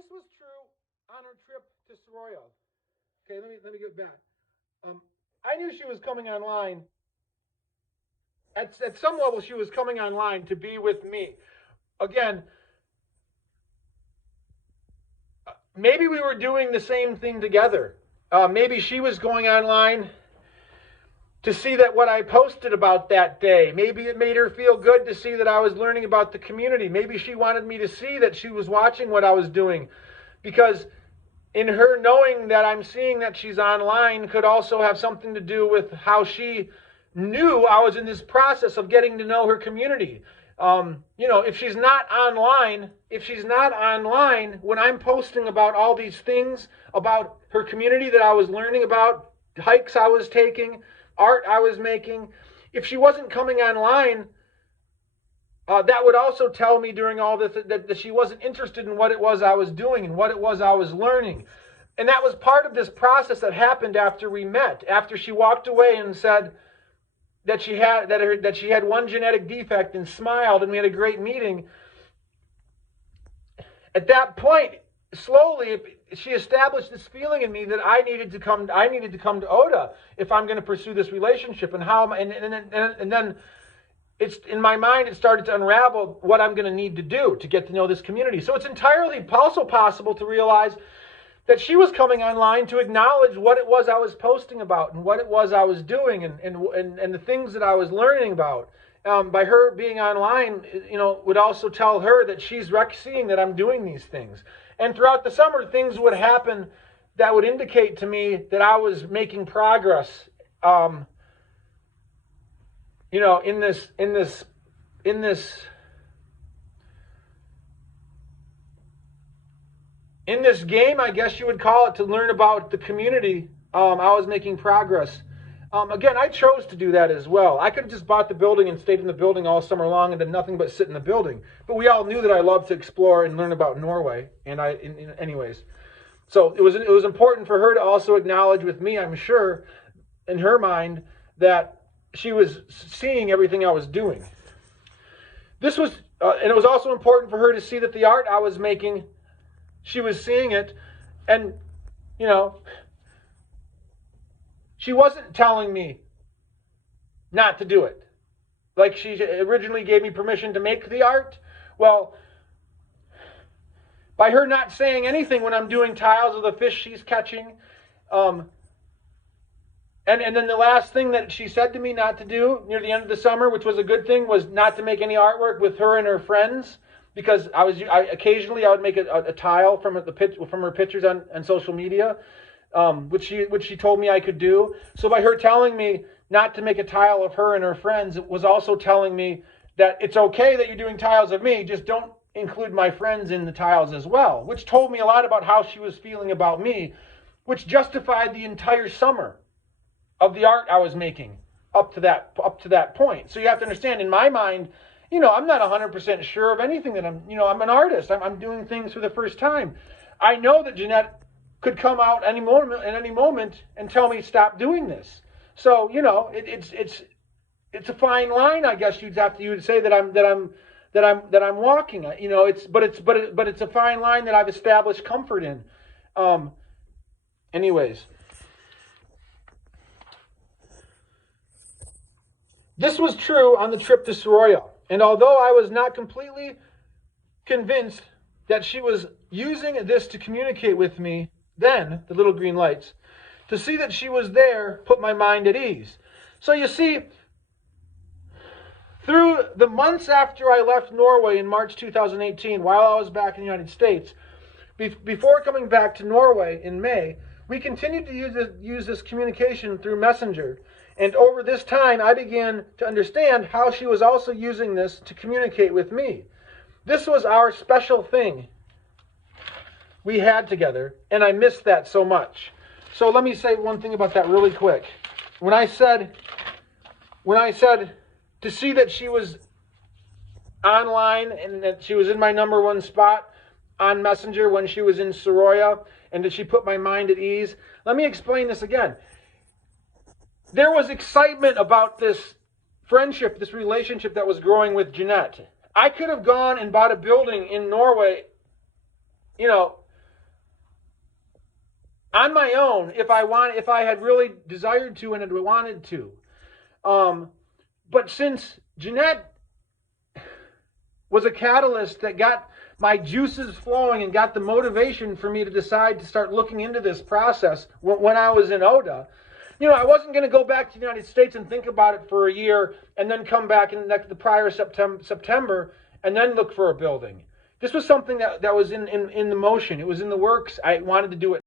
This was true on our trip to Soroya. Okay, let me get back. I knew she was coming online. At some level, she was coming online to be with me. Again, maybe we were doing the same thing together. Maybe she was going online to see that what I posted about that day. Maybe it made her feel good to see that I was learning about the community. Maybe she wanted me to see that she was watching what I was doing. Because in her knowing that I'm seeing that she's online could also have something to do with how she knew I was in this process of getting to know her community. If she's not online, when I'm posting about all these things about her community that I was learning about, hikes I was taking, art I was making, if she wasn't coming online, that would also tell me during all this that she wasn't interested in what it was I was doing and what it was I was learning. And that was part of this process that happened after we met, after she walked away and said that she had one genetic defect and smiled and we had a great meeting. At that point, slowly she established this feeling in me that I needed to come to Oda if I'm going to pursue this relationship, and then it's in my mind it started to unravel what I'm going to need to do to get to know this community. So it's entirely also possible to realize that she was coming online to acknowledge what it was I was posting about and what it was I was doing and the things that I was learning about. By her being online, would also tell her that she's seeing that I'm doing these things. And throughout the summer, things would happen that would indicate to me that I was making progress. In this game, I guess you would call it, to learn about the community. I was making progress. Again, I chose to do that as well. I could have just bought the building and stayed in the building all summer long and did nothing but sit in the building. But we all knew that I loved to explore and learn about Norway. Anyways, so it was important for her to also acknowledge with me, I'm sure, in her mind, that she was seeing everything I was doing. And it was also important for her to see that the art I was making, she was seeing it, and she wasn't telling me not to do it. Like she originally gave me permission to make the art. Well, by her not saying anything when I'm doing tiles of the fish she's catching, and then the last thing that she said to me not to do near the end of the summer, which was a good thing, was not to make any artwork with her and her friends, because occasionally I would make a tile from her pictures on social media. Which she told me I could do. So by her telling me not to make a tile of her and her friends, it was also telling me that it's okay that you're doing tiles of me, just don't include my friends in the tiles as well, which told me a lot about how she was feeling about me, which justified the entire summer of the art I was making up to that point. So you have to understand, in my mind, I'm not 100% sure of anything that I'm an artist. I'm doing things for the first time. I know that Jeanett could come out at any moment and tell me stop doing this. So it's a fine line, I guess you would say that I'm walking. But it's a fine line that I've established comfort in. Anyways, this was true on the trip to Soroya, and although I was not completely convinced that she was using this to communicate with me, then, the little green lights, to see that she was there put my mind at ease. So you see, through the months after I left Norway in March 2018, while I was back in the United States, before coming back to Norway in May, we continued to use this communication through Messenger. And over this time, I began to understand how she was also using this to communicate with me. This was our special thing we had together, and I missed that so much. So let me say one thing about that really quick. When I said to see that she was online and that she was in my number one spot on Messenger when she was in Soroya, and that she put my mind at ease, let me explain this again. There was excitement about this friendship, this relationship that was growing with Jeanett. I could have gone and bought a building in Norway, on my own if I had really desired to and had wanted to. But since Jeanett was a catalyst that got my juices flowing and got the motivation for me to decide to start looking into this process when I was in Oda, I wasn't going to go back to the United States and think about it for a year and then come back in the prior September and then look for a building. This was something that was in the motion. It was in the works. I wanted to do it